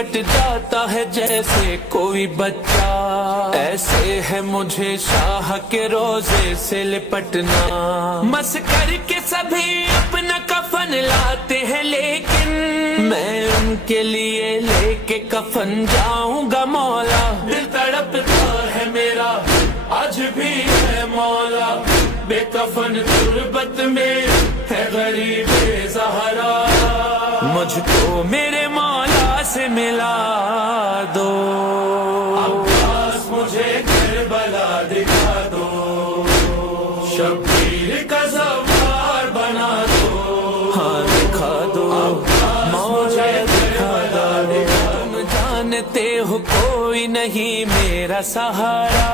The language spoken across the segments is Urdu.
لپٹ جاتا ہے جیسے کوئی بچہ، ایسے ہے مجھے شاہ کے روزے سے لپٹنا۔ مس کر کے سبھی اپنا کفن لاتے ہیں، لیکن میں ان کے لیے لے کے کفن جاؤں گا مولا۔ دل تڑپتا ہے میرا آج بھی ہے مولا، بے کفن تربت میں ہے غریب زہرا، مجھ کو میرے مولا سے ملا دو۔ عباس مجھے کربلا دکھا دو، شبیر کا زوار بنا دو، ہاں دکھا دو مولا دکھا دو۔ تم جانتے ہو کوئی نہیں میرا سہارا،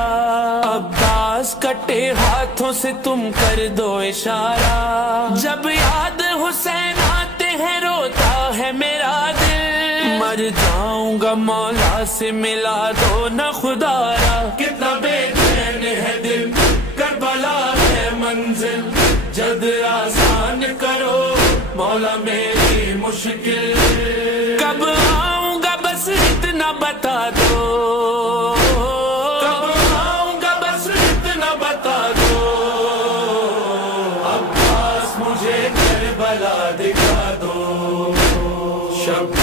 عباس کٹے ہاتھوں سے تم کر دو اشارہ، جب یاد حسین آتے ہیں روتا ہے میرا دل، مر جاؤں گا مولا سے ملا دو نہ خدارا۔ کتنا بے چین ہے دل، کربلا ہے منزل، جلد آسان کرو مولا میری مشکل، کب آؤں گا بس اتنا بتا دو، کب آؤں گا بس اتنا بتا دو۔ عباس مجھے کربلا دکھا دو، شب